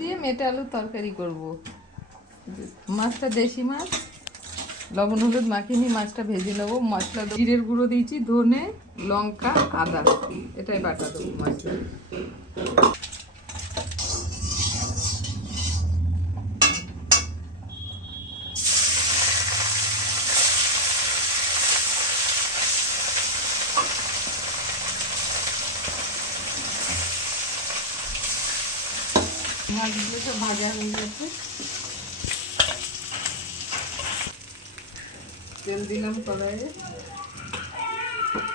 দিয়ে মেটে আলুর তরকারি করব। মাছটা দেশি মাছ, লবণ হলুদ মাখিয়ে নিয়ে মাছটা ভেজে নেবো। মশলা জিরের গুঁড়ো দিয়েছি, ধনে লঙ্কা আদা এটাই বাটা দেবো মাছটা। মাছগুলো সব ভাজা হয়ে গেছে, তেল দিলাম কড়াইয়ে,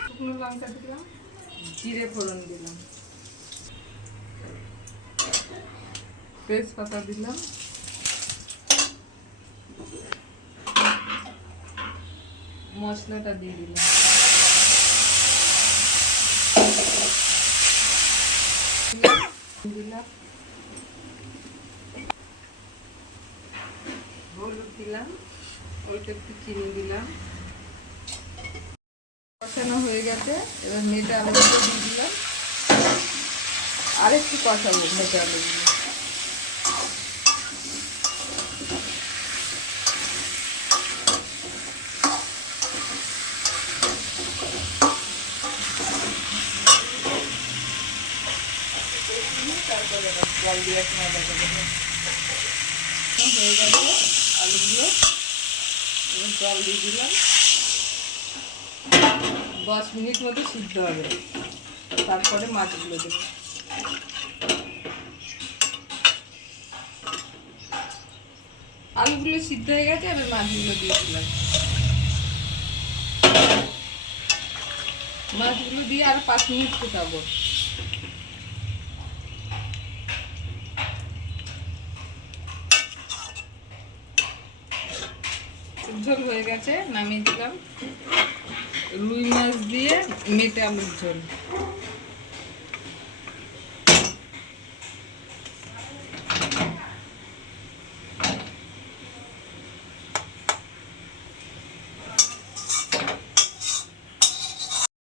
শুকনো লঙ্কা দিলাম, জিরে ফোড়ন দিলাম, তেজপাতা দিলাম, মশলাটা দিয়ে দিলাম, দিলাম হলুদ দিলাম, অল্প একটু চিনি দিলাম। কষানো হয়ে গেছে, এবার মেটে আলুগুলো দিয়ে দিলাম, আর একটু কষাবো মেটে আলুগুলো। তারপরে জল দিয়ে হয়ে গেছে আলুগুলো, এবার জল দিয়ে দিলাম। 10 মিনিট মতো সিদ্ধ হবে, তারপরে মাছগুলো দেবো। আলুগুলো সিদ্ধ হয়ে গেছে, এবার মাছগুলো দিয়ে দিলাম। মাছগুলো দিয়ে আর 5 মিনিট ফুটাবো। ঝোল হয়ে গেছে, নামিয়ে দিলাম। রুই মাছ দিয়ে মেটে আলুর ঝোল।